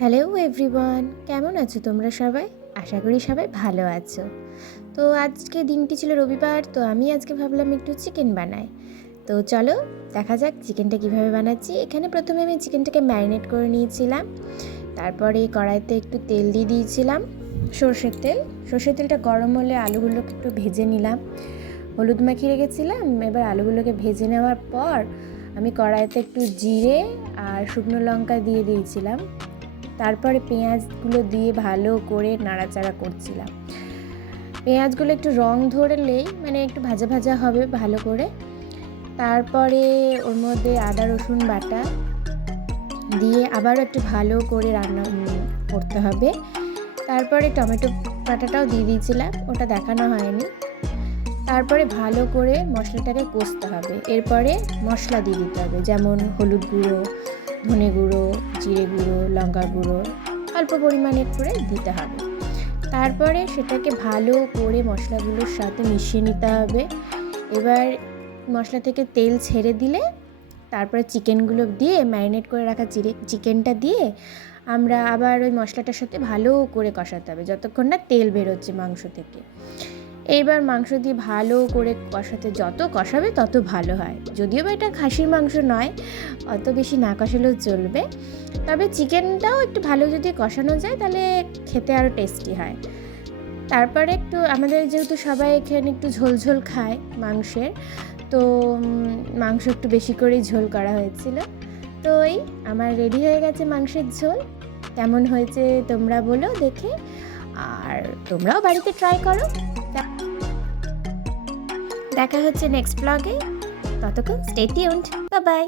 Hello everyone, কেমন আছো তোমরা সবাই? আশা করি সবাই ভালো আছো। তো আজকে দিনটি ছিল রবিবার, তো আমি আজকে ভাবলাম একটু চিকেন বানাই। তো চলো দেখা যাক চিকেনটা কীভাবে বানাচ্ছি। এখানে প্রথমে আমি চিকেনটাকে ম্যারিনেট করে নিয়েছিলাম। তারপরে কড়াইতে একটু তেল দিয়ে দিয়েছিলাম, সর্ষের তেলটা গরম হলে আলুগুলোকে একটু ভেজে নিলাম। হলুদ মাখিয়ে রেখেছিলাম, এবার আলুগুলোকে ভেজে নেওয়ার পর আমি কড়াইতে একটু জিরে আর শুকনো লঙ্কা দিয়ে দিয়েছিলাম। তারপরে পেঁয়াজগুলো দিয়ে ভালো করে নাড়াচাড়া করছিলাম। পেঁয়াজগুলো একটু রং ধরলেই মানে একটু ভাজা ভাজা হবে ভালো করে। তারপরে ওর মধ্যে আদা রসুন বাটা দিয়ে আবারও একটু ভালো করে রান্না করতে হবে। তারপরে টমেটো বাটাটাও দিয়ে দিয়েছিলাম, ওটা দেখানো হয়নি। তারপরে ভালো করে মশলাটাকে কষতে হবে। এরপরে মশলা দিয়ে দিতে হবে, যেমন হলুদ গুঁড়ো, ধনে গুঁড়ো, জিরে গুঁড়ো, লঙ্কা গুঁড়ো অল্প পরিমাণে করে দিতে হবে। তারপরে সেটাকে ভালো করে মশলাগুলোর সাথে মিশিয়ে নিতে হবে। এবার মশলা থেকে তেল ছেড়ে দিলে তারপরে চিকেনগুলো দিয়ে ম্যারিনেট করে রাখা চিকেনটা দিয়ে আমরা আবার ওই মশলাটার সাথে ভালো করে কষাতে হবে যতক্ষণ না তেল বেরোচ্ছে মাংস থেকে। এইবার মাংস দিয়ে ভালো করে কষাতে, যত কষাবে তত ভালো হয়। যদিও বা এটা খাসির মাংস নয়, অত বেশি না কষালেও চলবে, তবে চিকেনটাও একটু ভালো যদি কষানো যায় তাহলে খেতে আরও টেস্টি হয়। তারপরে একটু আমাদের যেহেতু সবাই এখানে একটু ঝোল খায় মাংসের, তো মাংস একটু বেশি করেই ঝোল করা হয়েছিল। তো এই আমার রেডি হয়ে গেছে মাংসের ঝোল। কেমন হয়েছে তোমরা বলো দেখে, আর তোমরাও বাড়িতে ট্রাই করো। দেখা হচ্ছে নেক্সট ব্লগে, ততক্ষণ স্টে টিউনড, বাই বাই।